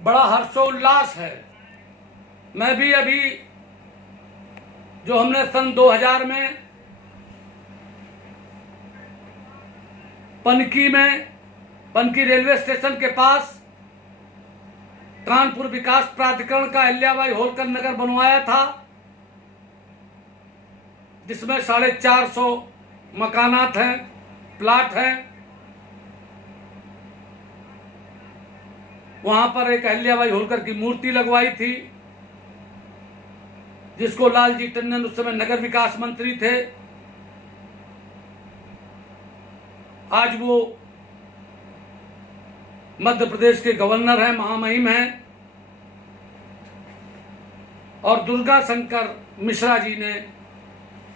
बड़ा हर्षोल्लास है। मैं भी अभी जो हमने सन 2000 में पनकी रेलवे स्टेशन के पास कानपुर विकास प्राधिकरण का अहिल्याबाई होलकर नगर बनवाया था, जिसमें 450 मकानात हैं, प्लाट हैं। वहां पर एक अहिल्याबाई होलकर की मूर्ति लगवाई थी, जिसको लालजी टंडन उस समय नगर विकास मंत्री थे। आज वो मध्य प्रदेश के गवर्नर हैं, महामहिम हैं। और दुर्गा शंकर मिश्रा जी ने,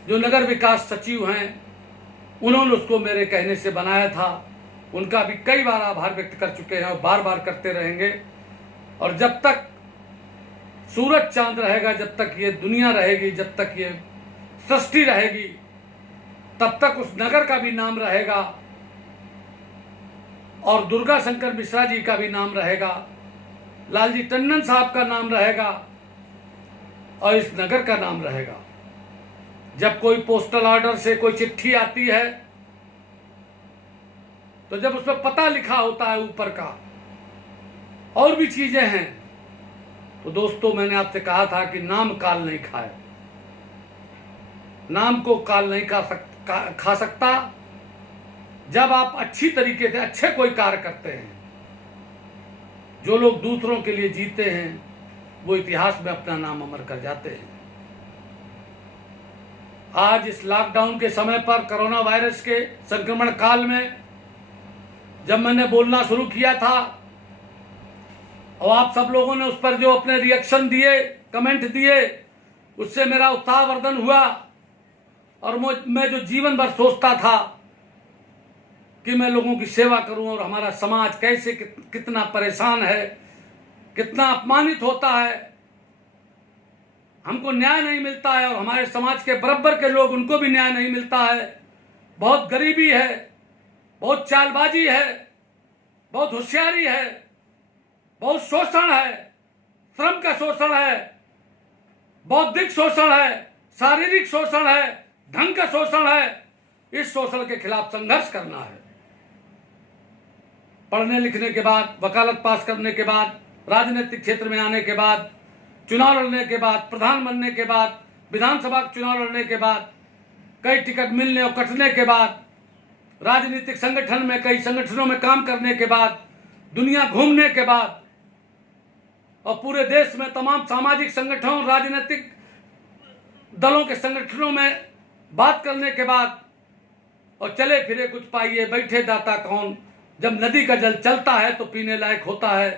जो नगर विकास सचिव हैं, उन्होंने उसको मेरे कहने से बनाया था। उनका भी कई बार आभार व्यक्त कर चुके हैं और बार बार करते रहेंगे। और जब तक सूरज चांद रहेगा, जब तक ये दुनिया रहेगी, जब तक ये सृष्टि रहेगी, तब तक उस नगर का भी नाम रहेगा और दुर्गा शंकर मिश्रा जी का भी नाम रहेगा, लालजी टंडन साहब का नाम रहेगा और इस नगर का नाम रहेगा। जब कोई पोस्टल ऑर्डर से कोई चिट्ठी आती है, तो जब उसमें पता लिखा होता है ऊपर का, और भी चीजें हैं, तो दोस्तों मैंने आपसे कहा था कि नाम काल नहीं खाए। नाम को काल नहीं खा सकता। जब आप अच्छी तरीके से अच्छे कोई कार्य करते हैं, जो लोग दूसरों के लिए जीते हैं, वो इतिहास में अपना नाम अमर कर जाते हैं। आज इस लॉकडाउन के समय पर, कोरोना वायरस के संक्रमण काल में, जब मैंने बोलना शुरू किया था और आप सब लोगों ने उस पर जो अपने रिएक्शन दिए, कमेंट दिए, उससे मेरा उत्साहवर्धन हुआ। और मैं जो जीवन भर सोचता था कि मैं लोगों की सेवा करूं और हमारा समाज कैसे कितना परेशान है, कितना अपमानित होता है, हमको न्याय नहीं मिलता है और हमारे समाज के बराबर के लोग, उनको भी न्याय नहीं मिलता है। बहुत गरीबी है, बहुत चालबाजी है, बहुत होशियारी है, बहुत शोषण है, श्रम का शोषण है, बौद्धिक शोषण है, शारीरिक शोषण है, धन का शोषण है। इस शोषण के खिलाफ संघर्ष करना है। पढ़ने लिखने के बाद, वकालत पास करने के बाद, राजनीतिक क्षेत्र में आने के बाद, चुनाव लड़ने के बाद, प्रधान बनने के बाद, विधानसभा चुनाव लड़ने के बाद, कई टिकट मिलने और कटने के बाद, राजनीतिक संगठन में कई संगठनों में काम करने के बाद, दुनिया घूमने के बाद और पूरे देश में तमाम सामाजिक संगठनों, राजनीतिक दलों के संगठनों में बात करने के बाद, और चले फिरे कुछ पाइए, बैठे दाता कौन। जब नदी का जल चलता है तो पीने लायक होता है,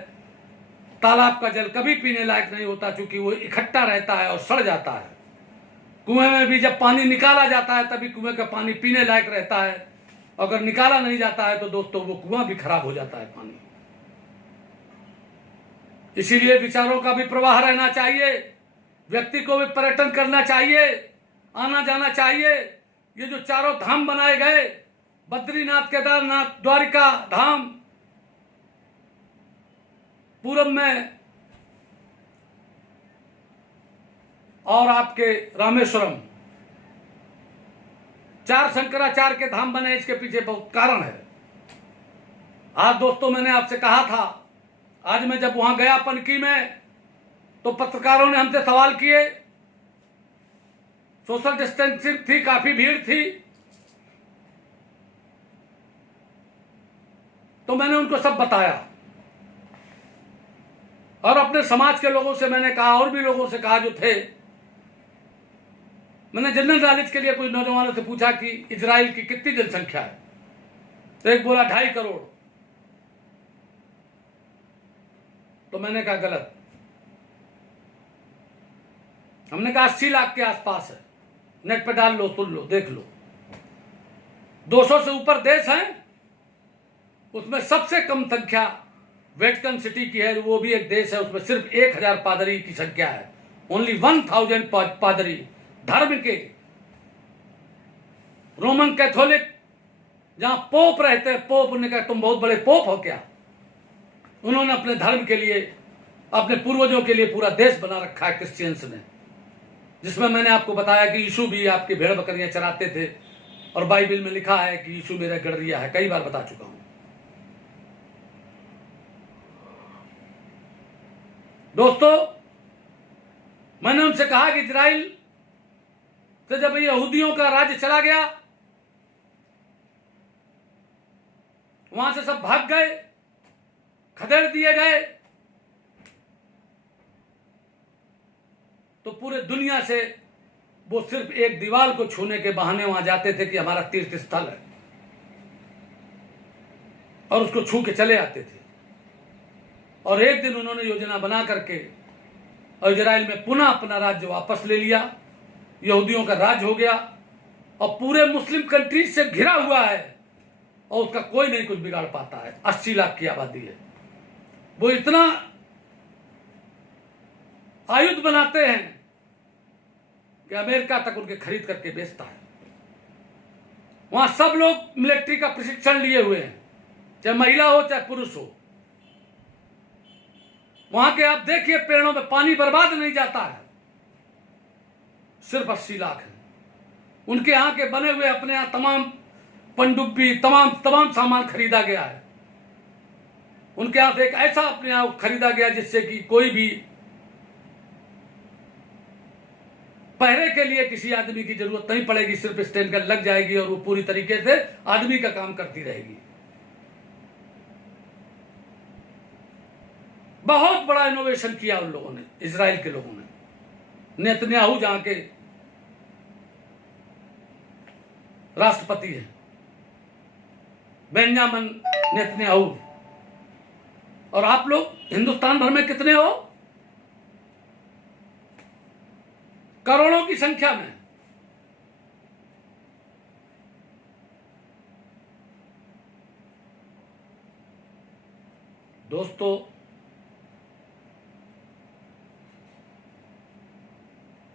तालाब का जल कभी पीने लायक नहीं होता, क्योंकि वो इकट्ठा रहता है और सड़ जाता है। कुएं में भी जब पानी निकाला जाता है, तभी कुएं का पानी पीने लायक रहता है। अगर निकाला नहीं जाता है तो दोस्तों वो कुआं भी खराब हो जाता है पानी। इसीलिए विचारों का भी प्रवाह रहना चाहिए, व्यक्ति को भी पर्यटन करना चाहिए, आना जाना चाहिए। ये जो चारों धाम बनाए गए, बद्रीनाथ, केदारनाथ, द्वारिका धाम, पूरब में और आपके रामेश्वरम, 4 शंकराचार्य के धाम बने, इसके पीछे बहुत कारण है। आज दोस्तों मैंने आपसे कहा था, आज मैं जब वहां गया पनकी में, तो पत्रकारों ने हमसे सवाल किए, सोशल डिस्टेंसिंग थी, काफी भीड़ थी, तो मैंने उनको सब बताया। और अपने समाज के लोगों से मैंने कहा, और भी लोगों से कहा जो थे, मैंने जनरल नॉलेज के लिए कुछ नौजवानों से पूछा कि इजराइल की कितनी जनसंख्या है, तो एक बोला 2.5 करोड़। तो मैंने कहा गलत, हमने कहा 80 लाख के आसपास है। नेट पे डाल लो, सुन लो, देख लो। 200 से ऊपर देश हैं, उसमें सबसे कम संख्या वेटिकन सिटी की है, वो भी एक देश है, उसमें सिर्फ 1000 पादरी की संख्या है। ओनली 1000 पादरी धर्म के। रोमन कैथोलिक जहां पोप रहते हैं, पोप ने कहा तुम बहुत बड़े पोप हो क्या? उन्होंने अपने धर्म के लिए अपने पूर्वजों के लिए पूरा देश बना रखा है क्रिश्चियंस ने, जिसमें मैंने आपको बताया कि यीशु भी आपकी भेड़ बकरियां चराते थे और बाइबल में लिखा है कि यीशु मेरा गड़रिया है, कई बार बता चुका हूं। दोस्तों, मैंने उनसे कहा कि इजराइल से जब यहूदियों का राज्य चला गया, वहां से सब भाग गए, खदेड़ दिए गए, तो पूरे दुनिया से वो सिर्फ एक दीवार को छूने के बहाने वहां जाते थे कि हमारा तीर्थ स्थल है, और उसको छू के चले आते थे। और एक दिन उन्होंने योजना बना करके और इजराइल में पुनः अपना राज्य वापस ले लिया, यहूदियों का राज हो गया, और पूरे मुस्लिम कंट्रीज से घिरा हुआ है और उसका कोई नहीं कुछ बिगाड़ पाता है। 80 लाख की आबादी है। वो इतना आयुध बनाते हैं कि अमेरिका तक उनके खरीद करके बेचता है। वहां सब लोग मिलिट्री का प्रशिक्षण लिए हुए हैं, चाहे महिला हो चाहे पुरुष हो। वहां के आप देखिए पेड़ों में पानी बर्बाद नहीं जाता है। सिर्फ 80 लाख है। उनके यहां के बने हुए अपने यहां तमाम पनडुब्बी, तमाम सामान खरीदा गया है। उनके यहां से एक ऐसा अपने यहां खरीदा गया जिससे कि कोई भी पहरे के लिए किसी आदमी की जरूरत नहीं पड़ेगी, सिर्फ स्टैंड गन लग जाएगी और वो पूरी तरीके से आदमी का काम करती रहेगी। बहुत बड़ा इनोवेशन किया उन लोगों ने, इजराइल के लोगों ने। नेतन्याहू जहां के राष्ट्रपति हैं, बेंजामिन नेतन्याहू, और आप लोग हिंदुस्तान भर में कितने हो? करोड़ों की संख्या में। दोस्तों,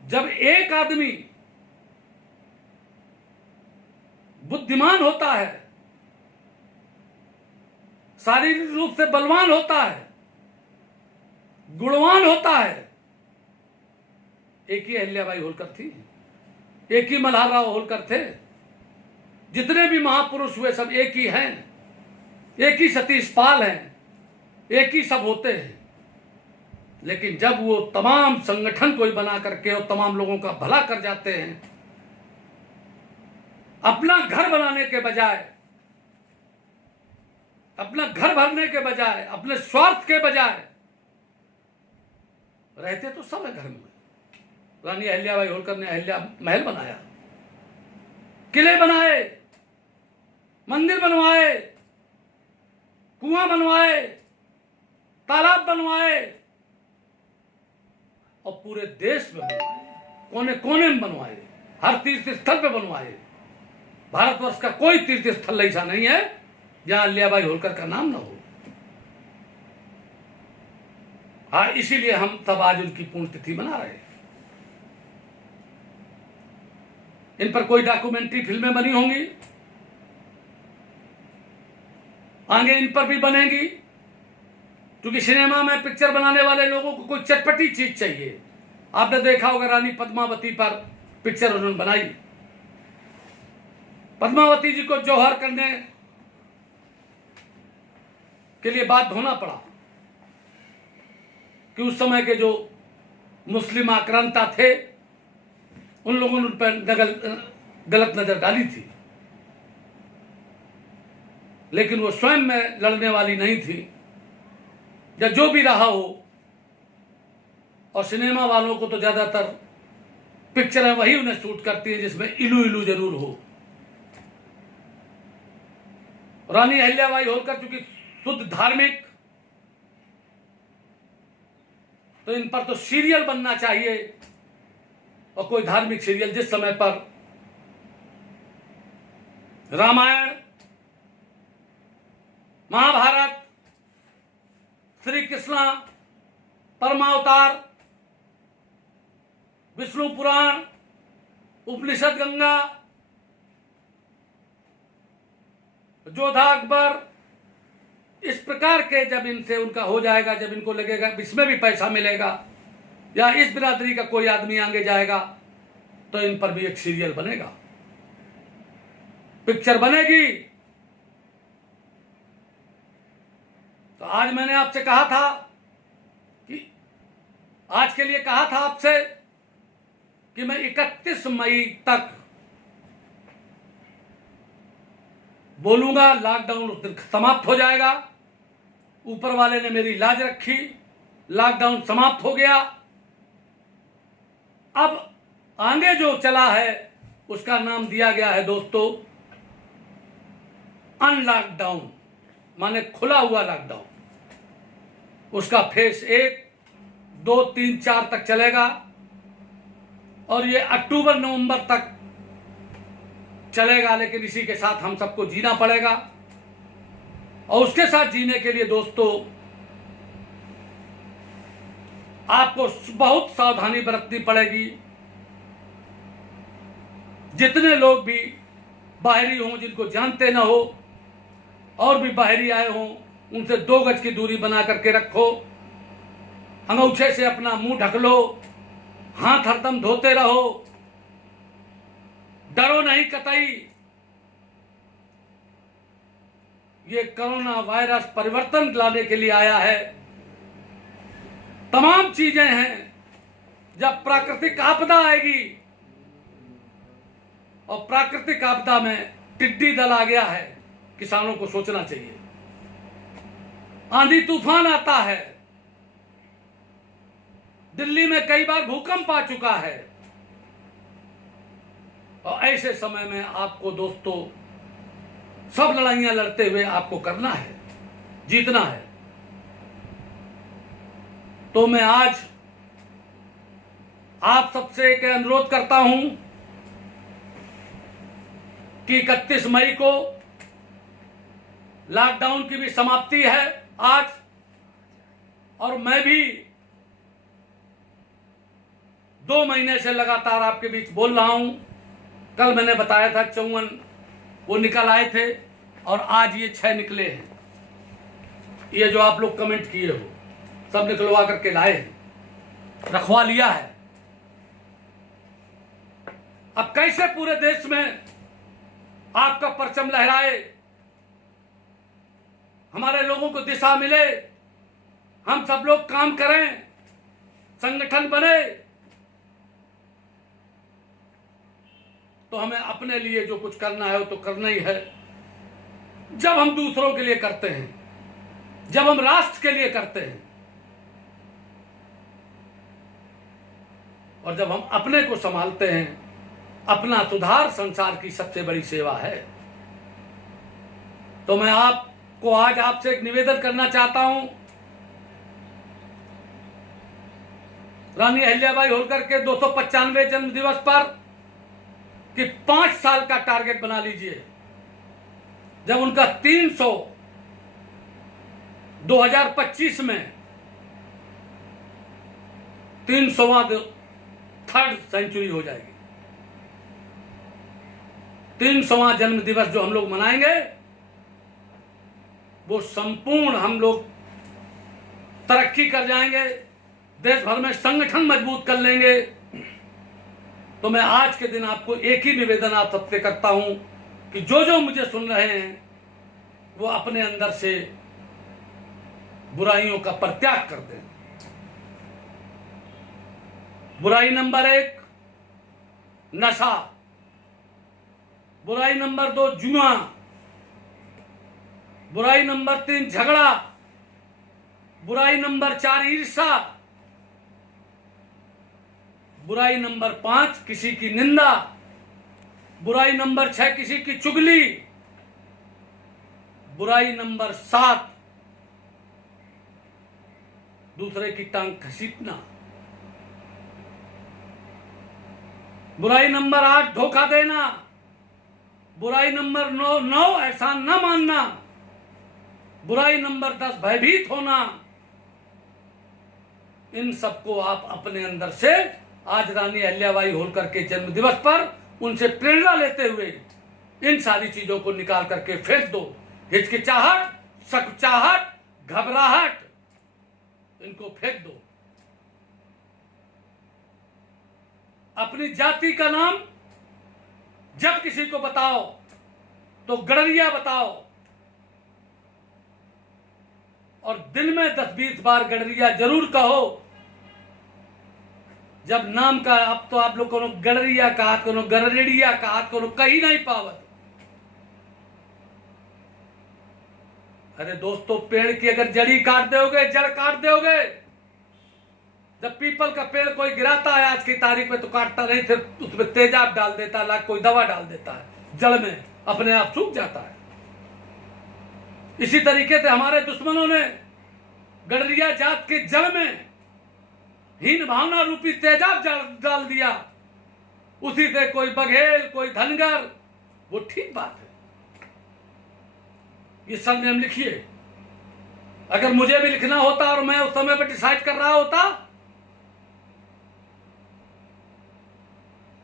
जब एक आदमी बुद्धिमान होता है, शारीरिक रूप से बलवान होता है, गुणवान होता है, एक ही अहिल्याबाई होलकर थी, एक ही मल्हारराव होलकर थे, जितने भी महापुरुष हुए सब एक ही हैं, एक ही सतीश पाल हैं, एक ही सब होते हैं। लेकिन जब वो तमाम संगठन कोई बना करके और तमाम लोगों का भला कर जाते हैं, अपना घर बनाने के बजाय, अपना घर भरने के बजाय, अपने स्वार्थ के बजाय, रहते तो सब है घर में। रानी अहिल्याबाई होलकर ने अहिल्या महल बनाया, किले बनाए, मंदिर बनवाए, कुआं बनवाए, तालाब बनवाए, और पूरे देश में बनवाए, कोने कोने में बनवाए, हर तीर्थ स्थल पे बनवाए। भारतवर्ष का कोई तीर्थ स्थल ऐसा नहीं है जहां अहिल्याबाई होलकर का नाम ना हो। हाँ, इसीलिए हम सब आज उनकी पुण्यतिथि मना रहे हैं। इन पर कोई डॉक्यूमेंट्री फिल्में बनी होंगी, आगे इन पर भी बनेगी, क्योंकि सिनेमा में पिक्चर बनाने वाले लोगों को कोई चटपटी चीज चाहिए। आपने देखा होगा रानी पद्मावती पर पिक्चर उन्होंने बनाई। पद्मावती जी को जौहर करने के लिए बाध्य होना पड़ा कि उस समय के जो मुस्लिम आक्रांता थे उन लोगों ने उन पर गलत नजर डाली थी, लेकिन वो स्वयं में लड़ने वाली नहीं थी, या जो भी रहा हो। और सिनेमा वालों को तो ज्यादातर पिक्चरें वही उन्हें शूट करती है जिसमें इलू इलू जरूर हो। रानी अहिल्याबाई होलकर चूंकि शुद्ध धार्मिक, तो इन पर तो सीरियल बनना चाहिए, और कोई धार्मिक सीरियल जिस समय पर रामायण, महाभारत, श्री कृष्णा, परमावतार, विष्णु पुराण, उपनिषद गंगा, जोधा अकबर, इस प्रकार के जब इनसे उनका हो जाएगा, जब इनको लगेगा इसमें भी पैसा मिलेगा या इस बिरादरी का कोई आदमी आगे जाएगा, तो इन पर भी एक सीरियल बनेगा, पिक्चर बनेगी। तो आज मैंने आपसे कहा था कि आज के लिए कहा था आपसे कि मैं 31 मई तक बोलूंगा, लॉकडाउन उस दिन समाप्त हो जाएगा। ऊपर वाले ने मेरी लाज रखी, लॉकडाउन समाप्त हो गया। अब आगे जो चला है उसका नाम दिया गया है दोस्तों अनलॉकडाउन, माने खुला हुआ लॉकडाउन। उसका फेज 1, 2, 3, 4 तक चलेगा और ये अक्टूबर नवंबर तक चलेगा। लेकिन इसी के साथ हम सबको जीना पड़ेगा और उसके साथ जीने के लिए दोस्तों आपको बहुत सावधानी बरतनी पड़ेगी। जितने लोग भी बाहरी हों, जिनको जानते ना हो और भी बाहरी आए हों, उनसे 2 गज की दूरी बना करके रखो। अंगूठे से अपना मुंह ढक लो, हाथ हरदम धोते रहो, डरो नहीं कतई। ये कोरोना वायरस परिवर्तन लाने के लिए आया है। तमाम चीजें हैं। जब प्राकृतिक आपदा आएगी, और प्राकृतिक आपदा में टिड्डी दल आ गया है, किसानों को सोचना चाहिए। आंधी तूफान आता है, दिल्ली में कई बार भूकंप आ चुका है। और ऐसे समय में आपको दोस्तों सब लड़ाइयां लड़ते हुए आपको करना है, जीतना है। तो मैं आज आप सबसे एक अनुरोध करता हूं कि 31 मई को लॉकडाउन की भी समाप्ति है आज, और मैं भी 2 महीने से लगातार आपके बीच बोल रहा हूं। कल मैंने बताया था 54 वो निकल आए थे और आज ये 6 निकले हैं। ये जो आप लोग कमेंट किए हो सब निकलवा करके लाए हैं, रखवा लिया है। अब कैसे पूरे देश में आपका परचम लहराए, हमारे लोगों को दिशा मिले, हम सब लोग काम करें, संगठन बने, तो हमें अपने लिए जो कुछ करना है वो तो करना ही है। जब हम दूसरों के लिए करते हैं, जब हम राष्ट्र के लिए करते हैं, और जब हम अपने को संभालते हैं, अपना सुधार संसार की सबसे बड़ी सेवा है। तो मैं आपको आज आपसे एक निवेदन करना चाहता हूं। रानी अहिल्याबाई होलकर के 295वें जन्म दिवस पर कि 5 साल का टारगेट बना लीजिए। जब उनका 2025 में 300वां 3rd सेंचुरी हो जाएगी। 300वां जन्म दिवस जो हम लोग मनाएंगे, वो संपूर्ण हम लोग तरक्की कर जाएंगे, देश भर में संगठन मजबूत कर लेंगे। तो मैं आज के दिन आपको एक ही निवेदन आप सबसे करता हूं कि जो जो मुझे सुन रहे हैं वो अपने अंदर से बुराइयों का परित्याग कर दें। बुराई नंबर 1 नशा, बुराई नंबर 2 जुआ, बुराई नंबर 3 झगड़ा, बुराई नंबर 4 ईर्ष्या, बुराई नंबर 5 किसी की निंदा, बुराई नंबर 6 किसी की चुगली, बुराई नंबर 7 दूसरे की टांग घसीटना, बुराई नंबर 8 धोखा देना, बुराई नंबर 9 एहसान न मानना, बुराई नंबर 10 भयभीत होना। इन सबको आप अपने अंदर से आज रानी अहिल्याबाई होलकर के जन्म दिवस पर उनसे प्रेरणा लेते हुए इन सारी चीजों को निकाल करके फेंक दो। हिचकिचाहट, सकचाहट, घबराहट, इनको फेंक दो। अपनी जाति का नाम जब किसी को बताओ तो गडरिया बताओ, और दिन में 10-20 बार गडरिया जरूर कहो। जब नाम का अब तो आप लोग को गडरिया कहा, को गरड़िया कहा, को कहीं नहीं पावत। अरे दोस्तों, पेड़ की अगर जड़ी काट दोगे, जड़ काट दोगे, जब पीपल का पेड़ कोई गिराता है आज की तारीख में तो काटता नहीं, फिर उसमें तेजाब डाल देता है, कोई दवा डाल देता है, जड़ में अपने आप सूख जाता है। इसी तरीके से हमारे दुश्मनों ने गडरिया जात के जड़ में हीन भावना रूपी तेजाब डाल दिया। उसी से कोई बघेल, कोई धनगर, वो ठीक बात है। ये सरनेम लिखिए। अगर मुझे भी लिखना होता और मैं उस समय पर डिसाइड कर रहा होता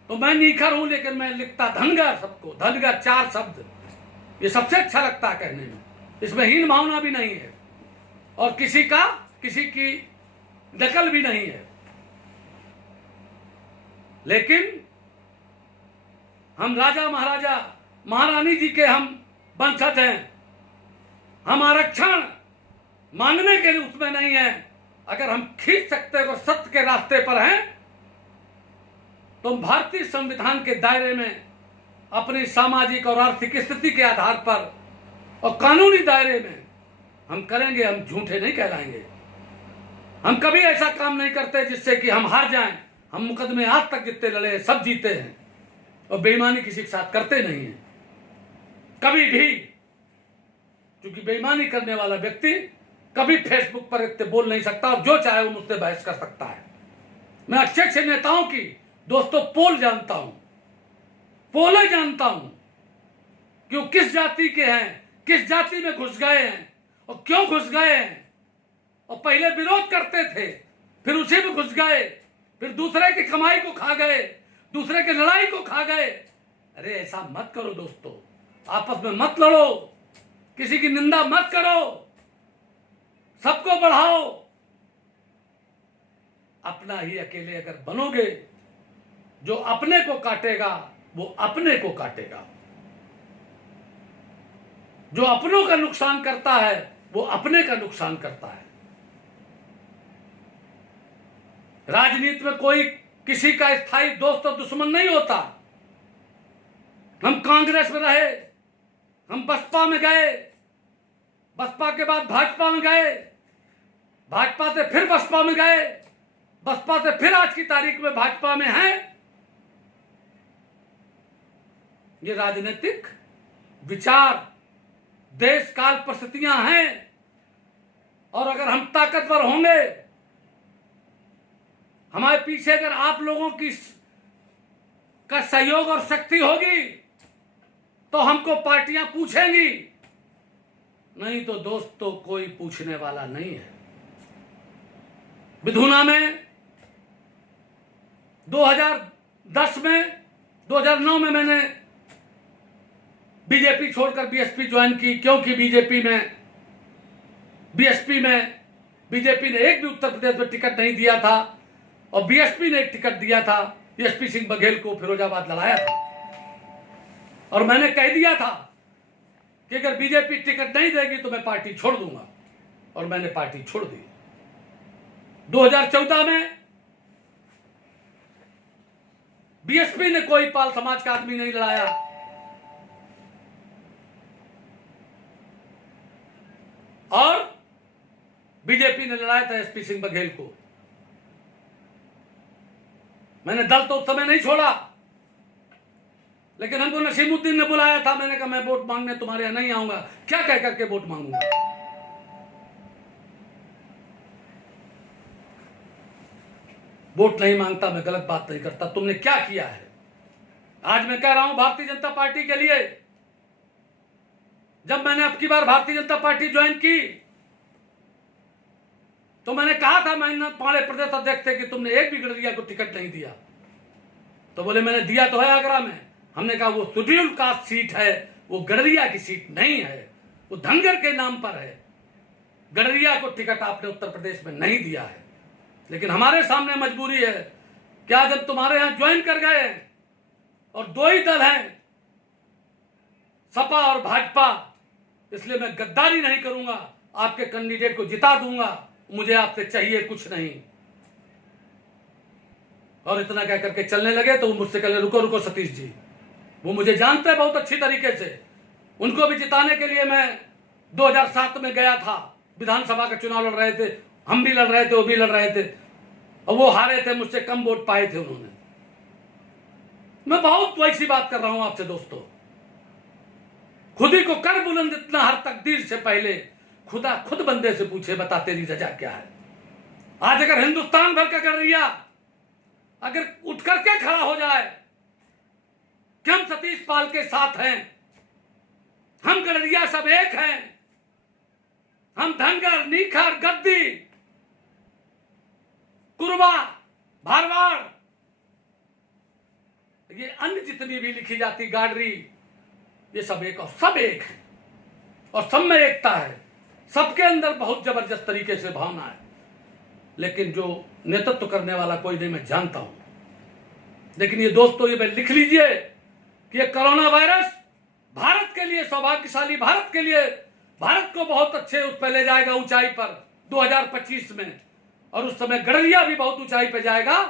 तो मैं नीखर हूं, लेकिन मैं लिखता धनगर सबको। धनगर 4 शब्द, ये सबसे अच्छा लगता है कहने में। इसमें हीन भावना भी नहीं है और किसी की नकल भी नहीं है। लेकिन हम राजा महाराजा महारानी जी के हम वंशज हैं। हम आरक्षण मांगने के लिए उसमें नहीं है। अगर हम खींच सकते और सत्य के रास्ते पर हैं तो भारतीय संविधान के दायरे में अपनी सामाजिक और आर्थिक स्थिति के आधार पर और कानूनी दायरे में हम करेंगे। हम झूठे नहीं कहलाएंगे। हम कभी ऐसा काम नहीं करते जिससे कि हम हार जाएं। हम मुकदमे आज तक जितने लड़े सब जीते हैं और बेईमानी किसी के साथ करते नहीं हैं कभी भी। क्योंकि बेईमानी करने वाला व्यक्ति कभी फेसबुक पर इतने बोल नहीं सकता और जो चाहे वो मुझसे बहस कर सकता है। मैं अच्छे अच्छे नेताओं की दोस्तों पोल जानता हूं, पोले जानता हूं कि वो किस जाति के हैं, किस जाति में घुस गए हैं और क्यों घुस गए हैं। और पहले विरोध करते थे, फिर उसी में घुस गए, फिर दूसरे की कमाई को खा गए, दूसरे की लड़ाई को खा गए। अरे ऐसा मत करो दोस्तों, आपस में मत लड़ो, किसी की निंदा मत करो, सबको बढ़ाओ। अपना ही अकेले अगर बनोगे, जो अपने को काटेगा वो अपने को काटेगा। जो अपनों का नुकसान करता है वो अपने का नुकसान करता है। राजनीति में कोई किसी का स्थायी दोस्त और दुश्मन नहीं होता। हम कांग्रेस में रहे, हम बसपा में गए, बसपा के बाद भाजपा में गए, भाजपा से फिर बसपा में गए, बसपा से फिर आज की तारीख में भाजपा में हैं। ये राजनीतिक विचार, देश काल परिस्थितियां हैं। और अगर हम ताकतवर होंगे, हमारे पीछे अगर आप लोगों की का सहयोग और शक्ति होगी तो हमको पार्टियां पूछेंगी, नहीं तो दोस्तों कोई पूछने वाला नहीं है। विधुना में 2010 में 2009 में मैंने बीजेपी छोड़कर बीएसपी ज्वाइन की, क्योंकि बीजेपी ने एक भी उत्तर प्रदेश में टिकट नहीं दिया था और बीएसपी ने एक टिकट दिया था। एसपी सिंह बघेल को फिरोजाबाद लड़ाया था और मैंने कह दिया था कि अगर बीजेपी टिकट नहीं देगी तो मैं पार्टी छोड़ दूंगा, और मैंने पार्टी छोड़ दी। 2014 में बीएसपी ने कोई पाल समाज का आदमी नहीं लड़ाया, और बीजेपी ने लड़ाया था एसपी सिंह बघेल को। मैंने दल तो उस समय नहीं छोड़ा, लेकिन हमको नसीमुद्दीन ने बुलाया था। मैंने कहा मैं वोट मांगने तुम्हारे यहां नहीं आऊंगा। क्या कह करके वोट मांगूंगा? वोट नहीं मांगता, मैं गलत बात नहीं करता। तुमने क्या किया है? आज मैं कह रहा हूं भारतीय जनता पार्टी के लिए, जब मैंने अब की बार भारतीय जनता पार्टी ज्वाइन की तो मैंने कहा था, मैं तुम्हारे प्रदेश अध्यक्ष थे, कि तुमने एक भी गडरिया को टिकट नहीं दिया। तो बोले मैंने दिया तो है आगरा में। हमने कहा वो शेड्यूल कास्ट सीट है, वो गडरिया की सीट नहीं है। वो धनगर के नाम पर है। गडरिया को टिकट आपने उत्तर प्रदेश में नहीं दिया है, लेकिन हमारे सामने मजबूरी है कि आज हम तुम्हारे यहां ज्वाइन कर गए हैं और दो ही दल हैं, सपा और भाजपा, इसलिए मैं गद्दारी नहीं करूंगा, आपके कैंडिडेट को जिता दूंगा, मुझे आपसे चाहिए कुछ नहीं। और इतना कह करके चलने लगे तो वो मुझसे कहले रुको रुको सतीश जी, वो मुझे जानते हैं बहुत अच्छी तरीके से। उनको भी जिताने के लिए मैं 2007 में गया था, विधानसभा का चुनाव लड़ रहे थे, हम भी लड़ रहे थे, वो भी लड़ रहे थे, और वो हारे थे, मुझसे कम वोट पाए थे उन्होंने। मैं बहुत वैसी बात कर रहा हूं आपसे दोस्तों, खुद ही को कर बुलंद इतना हर तकदीर से पहले खुदा खुद बंदे से पूछे बता तेरी रजा क्या है। आज अगर हिंदुस्तान भर का गडरिया अगर उठ करके खड़ा हो जाए कि हम सतीश पाल के साथ हैं, हम गडरिया सब एक हैं, हम धनगर, नीखर, गद्दी, कुरबा, भारवाड़, ये अन्य जितनी भी लिखी जाती गाडरी, ये सब एक और सब एक है और सब में एकता है, सबके अंदर बहुत जबरदस्त तरीके से भावना है। लेकिन जो नेतृत्व करने वाला कोई नहीं मैं जानता हूं। लेकिन ये दोस्तों, ये लिख लीजिए कि ये कोरोना वायरस भारत के लिए, सौभाग्यशाली भारत के लिए, भारत को बहुत अच्छे उस पर ले जाएगा, ऊंचाई पर 2025 में, और उस समय गडरिया भी बहुत ऊंचाई पर जाएगा,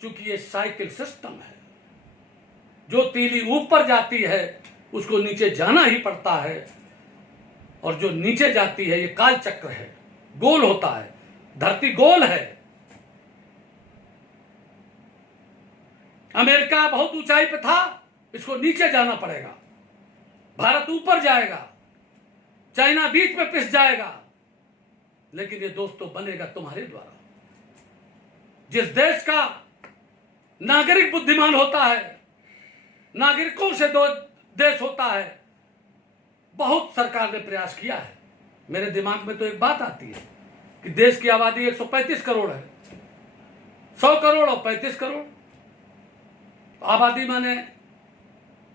क्योंकि ये साइकिल सिस्टम है। जो तीली ऊपर जाती है उसको नीचे जाना ही पड़ता है, और जो नीचे जाती है ये काल चक्र है, गोल होता है, धरती गोल है। अमेरिका बहुत ऊंचाई पे था, इसको नीचे जाना पड़ेगा, भारत ऊपर जाएगा, चाइना बीच में पिस जाएगा, लेकिन ये दोस्तों बनेगा तुम्हारे द्वारा। जिस देश का नागरिक बुद्धिमान होता है, नागरिकों से दो देश होता है, बहुत सरकार ने प्रयास किया है। मेरे दिमाग में तो एक बात आती है कि देश की आबादी 135 करोड़ है, 100 करोड़ और 35 करोड़, आबादी माने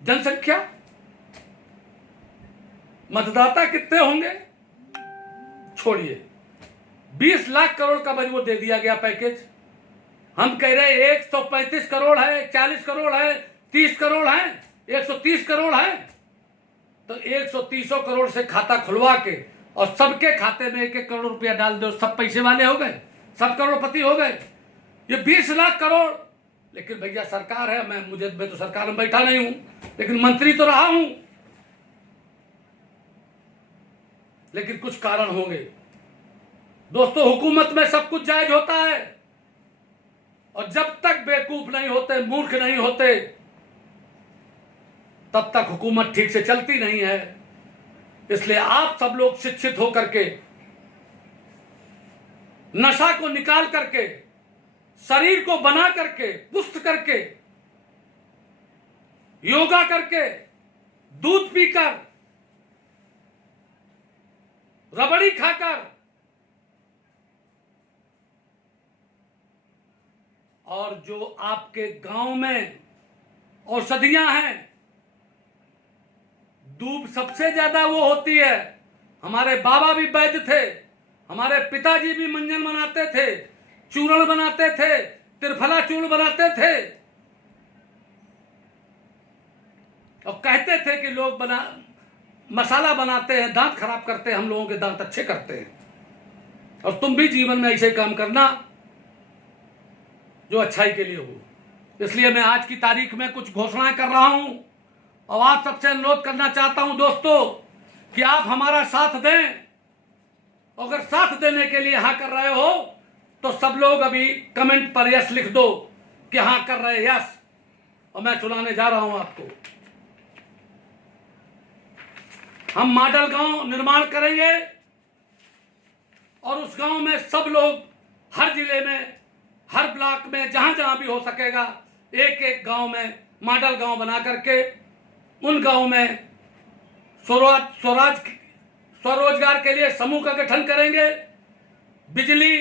जनसंख्या, मतदाता कितने होंगे छोड़िए, 20 लाख करोड़ का वो दे दिया गया पैकेज। हम कह रहे 135 करोड़ है, 40 करोड़ है, 30 करोड़ है, 130 करोड़ है, तो 130 करोड़ से खाता खुलवा के और सबके खाते में 1-1 करोड़ रुपया डाल दो, सब पैसे वाले हो गए, सब करोड़पति हो गए। ये 20 लाख करोड़, लेकिन भैया सरकार है, मैं तो सरकार में बैठा नहीं हूं, लेकिन मंत्री तो रहा हूं। लेकिन कुछ कारण होंगे दोस्तों, हुकूमत में सब कुछ जायज होता है, और जब तक बेवकूफ नहीं होते, मूर्ख नहीं होते, तब तक हुकूमत ठीक से चलती नहीं है। इसलिए आप सब लोग शिक्षित होकर के, नशा को निकाल करके, शरीर को बना करके, पुष्ट करके, योगा करके, दूध पीकर, रबड़ी खाकर, और जो आपके गांव में औषधियां हैं, दूब सबसे ज्यादा वो होती है। हमारे बाबा भी वैद्य थे, हमारे पिताजी भी मंजन बनाते थे, चूर्ण बनाते थे, त्रिफला चूर्ण बनाते थे, और कहते थे कि लोग मसाला बनाते हैं, दांत खराब करते हैं, हम लोगों के दांत अच्छे करते हैं। और तुम भी जीवन में ऐसे काम करना जो अच्छाई के लिए हो। इसलिए मैं आज की तारीख में कुछ घोषणाएं कर रहा हूं, और आप सबसे अनुरोध करना चाहता हूं दोस्तों कि आप हमारा साथ दें। अगर साथ देने के लिए हाँ कर रहे हो तो सब लोग अभी कमेंट पर यस लिख दो कि हाँ कर रहे, यस। और मैं सुनाने जा रहा हूं आपको, हम मॉडल गांव निर्माण करेंगे, और उस गांव में सब लोग, हर जिले में, हर ब्लॉक में, जहां जहां भी हो सकेगा, एक एक गांव में मॉडल गांव बना करके उन गांव में स्वरोजगार के लिए समूह का गठन करेंगे। बिजली,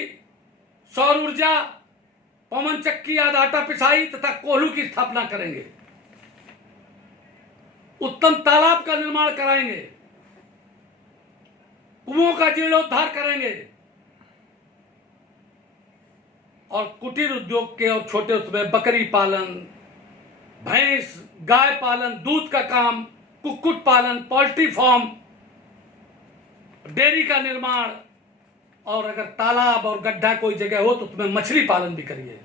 सौर ऊर्जा, पवन चक्की आदि आटा पिसाई तथा कोल्हू की स्थापना करेंगे। उत्तम तालाब का निर्माण कराएंगे, कुओं का जीर्णोद्धार करेंगे और कुटीर उद्योग के और छोटे उसमें बकरी पालन, भैंस गाय पालन, दूध का काम, कुक्कुट पालन, पोल्ट्री फार्म, डेयरी का निर्माण, और अगर तालाब और गड्ढा कोई जगह हो तो उसमें मछली पालन भी करिए।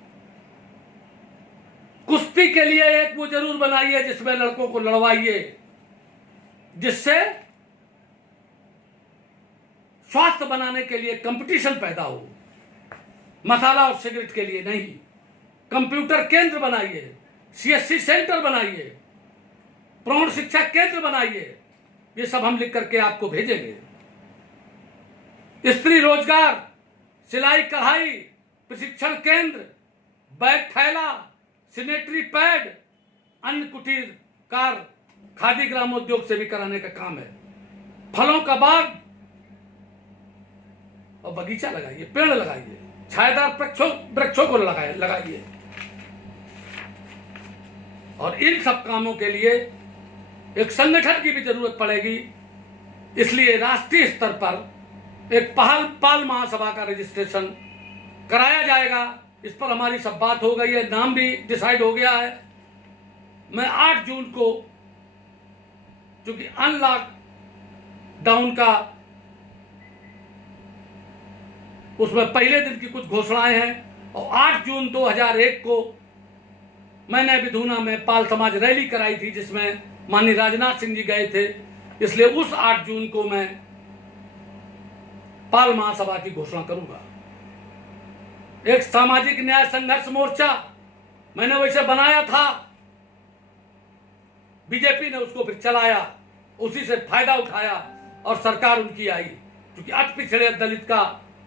कुश्ती के लिए एक वो जरूर बनाइए जिसमें लड़कों को लड़वाइए, जिससे स्वास्थ्य बनाने के लिए कंपटीशन पैदा हो, मसाला और सिगरेट के लिए नहीं। कंप्यूटर केंद्र बनाइए, सीएससी सेंटर बनाइए, प्रौढ़ शिक्षा केंद्र बनाइए। ये सब हम लिख करके आपको भेजेंगे। स्त्री रोजगार, सिलाई कढ़ाई प्रशिक्षण केंद्र, बैग थैला, सैनिटरी पैड, अन्य कुटीर कार, खादी ग्रामोद्योग से भी कराने का काम है। फलों का बाग और बगीचा लगाइए, पेड़ लगाइए, छायादार वृक्षों को लगाइए। और इन सब कामों के लिए एक संगठन की भी जरूरत पड़ेगी। इसलिए राष्ट्रीय स्तर पर एक पाल महासभा का रजिस्ट्रेशन कराया जाएगा। इस पर हमारी सब बात हो गई है, नाम भी डिसाइड हो गया है। मैं 8 जून को, चूंकि अनलॉक डाउन का उसमें पहले दिन की कुछ घोषणाएं हैं, और 8 जून 2001 को मैंने विधुना में पाल समाज रैली कराई थी जिसमें माननीय राजनाथ सिंह जी गए थे। इसलिए उस 8 जून को मैं पाल महासभा की घोषणा करूंगा। एक सामाजिक न्याय संघर्ष मोर्चा मैंने वैसे बनाया था, बीजेपी ने उसको फिर चलाया, उसी से फायदा उठाया और सरकार उनकी आई। क्योंकि अति पिछड़े दलित का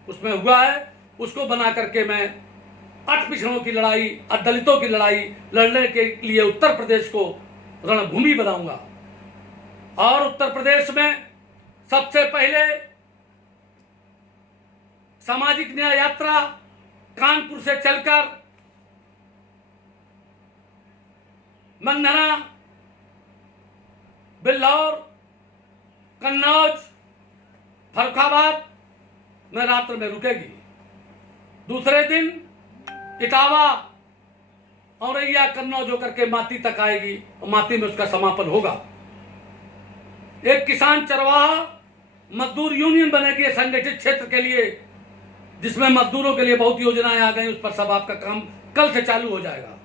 उसमें हुआ है, उसको बना करके मैं अति पिछड़ों की लड़ाई, दलितों की लड़ाई लड़ने के लिए उत्तर प्रदेश को रणभूमि बनाऊंगा। और उत्तर प्रदेश में सबसे पहले सामाजिक न्याय यात्रा कानपुर से चलकर मंगना, बिल्लौर, कन्नौज, फर्रुखाबाद में रात्र में रुकेगी। दूसरे दिन इटावा, औरैया, कन्नौज होकर के माती तक आएगी और माती में उसका समापन होगा। एक किसान चरवाहा मजदूर यूनियन बनेगी संगठित क्षेत्र के लिए, जिसमें मजदूरों के लिए बहुत योजनाएं आ गई। उस पर सब आपका काम कल से चालू हो जाएगा।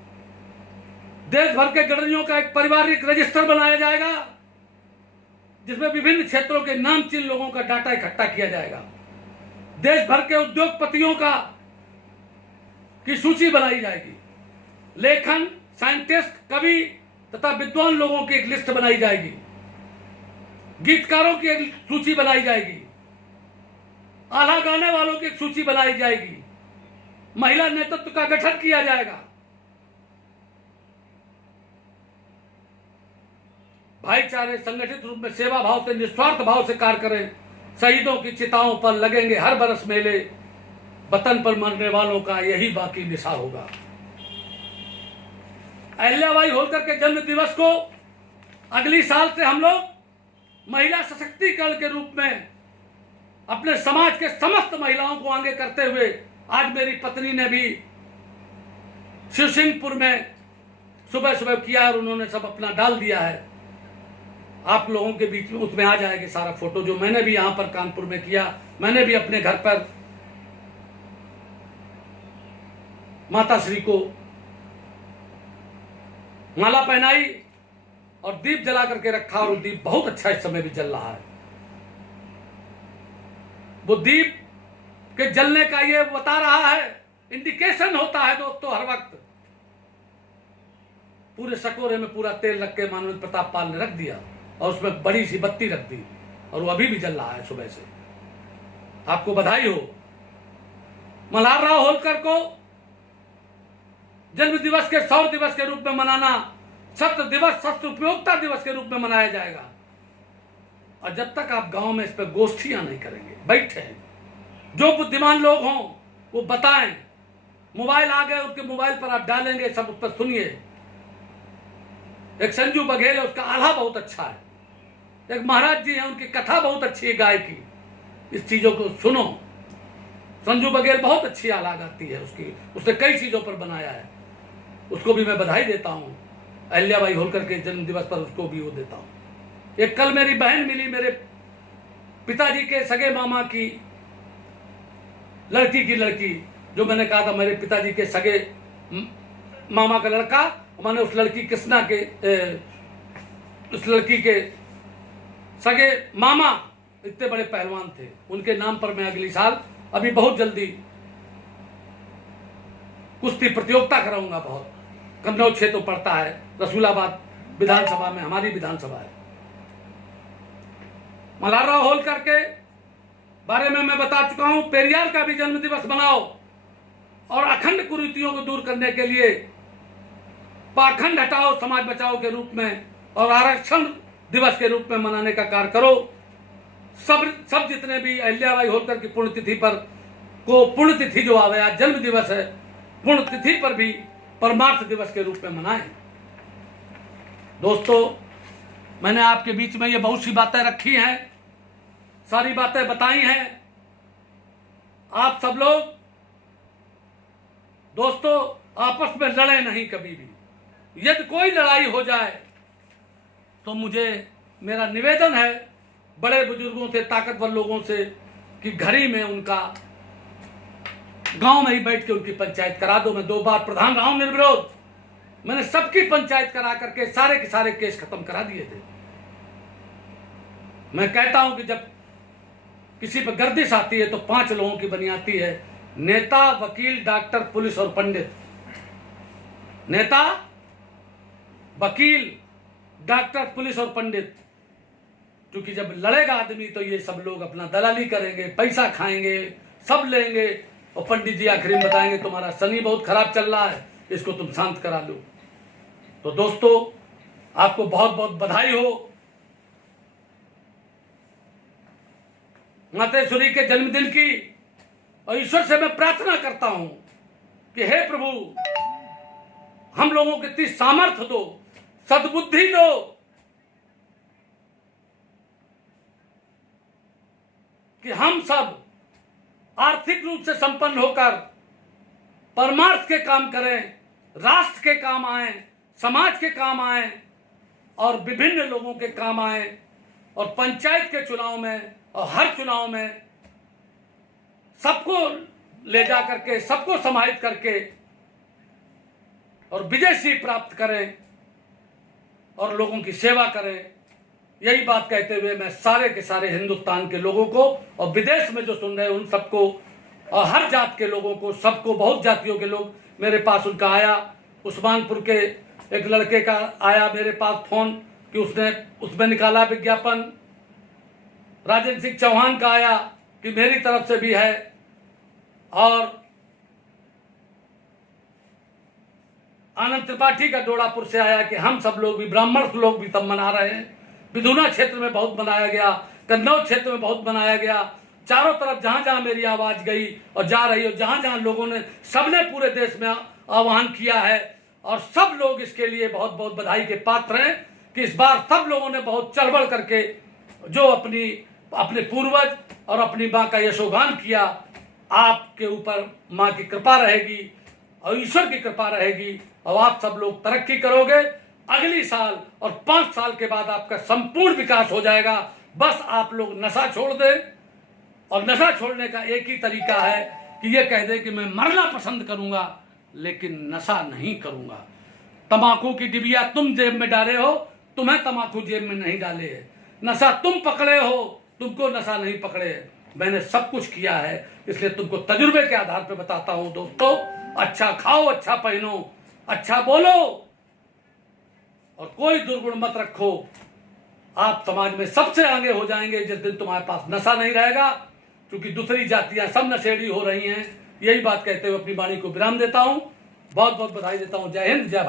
देश भर के गडरियों का एक पारिवारिक रजिस्टर बनाया जाएगा जिसमें विभिन्न क्षेत्रों के नामचीन लोगों का डाटा इकट्ठा किया जाएगा। देश भर के उद्योगपतियों का की सूची बनाई जाएगी। लेखन, साइंटिस्ट, कवि तथा विद्वान लोगों की एक लिस्ट बनाई जाएगी। गीतकारों की एक सूची बनाई जाएगी। आला गाने वालों की एक सूची बनाई जाएगी। महिला नेतृत्व का गठन किया जाएगा। भाईचारे, संगठित रूप में सेवा भाव से, निस्वार्थ भाव से कार्य करें। शहीदों की चिताओं पर लगेंगे हर बरस मेले, वतन पर मरने वालों का यही बाकी निशा होगा। अहिल्याबाई होलकर के जन्म दिवस को अगली साल से हम लोग महिला सशक्तिकरण के रूप में अपने समाज के समस्त महिलाओं को आगे करते हुए, आज मेरी पत्नी ने भी शिवसिंहपुर में सुबह सुबह किया और उन्होंने सब अपना डाल दिया है। आप लोगों के बीच में उसमें आ जाएगी सारा फोटो जो मैंने भी यहां पर कानपुर में किया। मैंने भी अपने घर पर माता श्री को माला पहनाई और दीप जला करके रखा, और दीप बहुत अच्छा इस समय भी जल रहा है। वो दीप के जलने का ये बता रहा है, इंडिकेशन होता है दोस्तों हर वक्त। पूरे सकोरे में पूरा तेल रख के मानवेंद्र प्रताप पाल ने रख दिया और उसमें बड़ी सी बत्ती रख दी और वो अभी भी जल रहा है सुबह से। आपको बधाई हो। मल्हारराव होलकर को जन्म दिवस के 100 दिवस के रूप में मनाना, शस्त्र दिवस, शस्त्र उपयोगिता दिवस के रूप में मनाया जाएगा। और जब तक आप गांव में इस पर गोष्ठियां नहीं करेंगे, बैठे जो बुद्धिमान लोग हों वो बताएं। मोबाइल आ गए, उनके मोबाइल पर आप डालेंगे, सब उस पर सुनिए। एक संजू बघेल है, उसका आल्हा बहुत अच्छा है। एक महाराज जी हैं, उनकी कथा बहुत अच्छी है गाय की। इस चीजों को सुनो। संजू बघेल बहुत अच्छी आला गाती है, उसने कई चीजों पर बनाया है। उसको भी मैं बधाई देता हूँ। अहिल्याबाई होलकर के जन्म दिवस पर उसको भी वो देता हूँ। एक कल मेरी बहन मिली, मेरे पिताजी के सगे मामा की लड़की, जो मैंने कहा था मेरे पिताजी के सगे मामा का लड़का। मैंने उस लड़की कृष्णा के उस लड़की के सगे मामा इतने बड़े पहलवान थे, उनके नाम पर मैं अगली साल अभी बहुत जल्दी कुश्ती प्रतियोगिता कराऊंगा। बहुत कन्नौज क्षेत्र पड़ता है, रसूलाबाद विधानसभा में हमारी विधानसभा है। मल्हारराव होलकर के बारे में मैं बता चुका हूं। पेरियार का भी जन्म दिवस मनाओ और अखंड कुरीतियों को दूर करने के लिए पाखंड हटाओ समाज बचाओ के रूप में और आरक्षण दिवस के रूप में मनाने का कार्य करो। सब जितने भी अहिल्याबाई होलकर की पुण्यतिथि पर को पुण्यतिथि जो आवे, आज जन्म दिवस है, पुण्यतिथि पर भी परमार्थ दिवस के रूप में मनाएं। दोस्तों, मैंने आपके बीच में ये बहुत सी बातें रखी हैं, सारी बातें बताई हैं। आप सब लोग दोस्तों आपस में लड़े नहीं कभी भी। यदि कोई लड़ाई हो जाए तो मुझे मेरा निवेदन है बड़े बुजुर्गों से, ताकतवर लोगों से, कि घड़ी में उनका गांव में ही बैठ के उनकी पंचायत करा दो। मैं 2 बार प्रधान रहा हूं निर्विरोध। मैंने सबकी पंचायत करा करके सारे के सारे केस खत्म करा दिए थे। मैं कहता हूं कि जब किसी पर गर्दिश आती है तो 5 लोगों की बनी आती है, नेता, वकील, डॉक्टर, पुलिस और पंडित। नेता, वकील, डॉक्टर, पुलिस और पंडित। क्योंकि जब लड़ेगा आदमी तो ये सब लोग अपना दलाली करेंगे, पैसा खाएंगे, सब लेंगे और पंडित जी आखिरी में बताएंगे तुम्हारा शनि बहुत खराब चल रहा है, इसको तुम शांत करा लो। तो दोस्तों, आपको बहुत बहुत बधाई हो मातेश्वरी के जन्मदिन की। और ईश्वर से मैं प्रार्थना करता हूं कि हे प्रभु, हम लोगों को इतनी सामर्थ्य दो, सद्बुद्धि दो कि हम सब आर्थिक रूप से संपन्न होकर परमार्थ के काम करें, राष्ट्र के काम आए, समाज के काम आए और विभिन्न लोगों के काम आए। और पंचायत के चुनाव में और हर चुनाव में सबको ले जा करके, सबको समाहित करके और विजयश्री प्राप्त करें और लोगों की सेवा करें। यही बात कहते हुए मैं सारे के सारे हिंदुस्तान के लोगों को और विदेश में जो सुन रहे हैं उन सबको और हर जात के लोगों को, सबको, बहुत जातियों के लोग मेरे पास, उनका आया, उस्मानपुर के एक लड़के का आया मेरे पास फोन कि उसमें निकाला विज्ञापन। राजेंद्र सिंह चौहान का आया कि मेरी तरफ से भी है। और आनंद त्रिपाठी का डोड़ापुर से आया कि हम सब लोग भी, ब्राह्मण लोग भी तब मना रहे हैं। विधुना क्षेत्र में बहुत मनाया गया, कन्नौज क्षेत्र में बहुत मनाया गया। चारों तरफ जहां जहां मेरी आवाज गई और जा रही, और जहां जहां लोगों ने, सबने पूरे देश में आह्वान किया है और सब लोग इसके लिए बहुत बहुत बधाई के पात्र हैं कि इस बार सब लोगों ने बहुत चढ़ करके जो अपने पूर्वज और अपनी माँ का यशोगान किया। आपके ऊपर माँ की कृपा रहेगी और ईश्वर की कृपा रहेगी और आप सब लोग तरक्की करोगे। अगली साल और 5 साल के बाद आपका संपूर्ण विकास हो जाएगा। बस आप लोग नशा छोड़ दें। और नशा छोड़ने का एक ही तरीका है कि ये कह दे कि मैं मरना पसंद करूंगा लेकिन नशा नहीं करूंगा। तंबाकू की डिबिया तुम जेब में डाले हो, तुम्हें तंबाकू जेब में नहीं डाले है। नशा तुम पकड़े हो, तुमको नशा नहीं पकड़े है। मैंने सब कुछ किया है, इसलिए तुमको तजुर्बे के आधार पर बताता हूं। दोस्तों, अच्छा खाओ, अच्छा पहनो, अच्छा बोलो और कोई दुर्गुण मत रखो। आप समाज में सबसे आगे हो जाएंगे जिस दिन तुम्हारे पास नशा नहीं रहेगा। क्योंकि दूसरी जातियां सब नशेड़ी हो रही हैं। यही बात कहते हुए अपनी वाणी को विराम देता हूं। बहुत बहुत बधाई देता हूं। जय हिंद, जय भारत।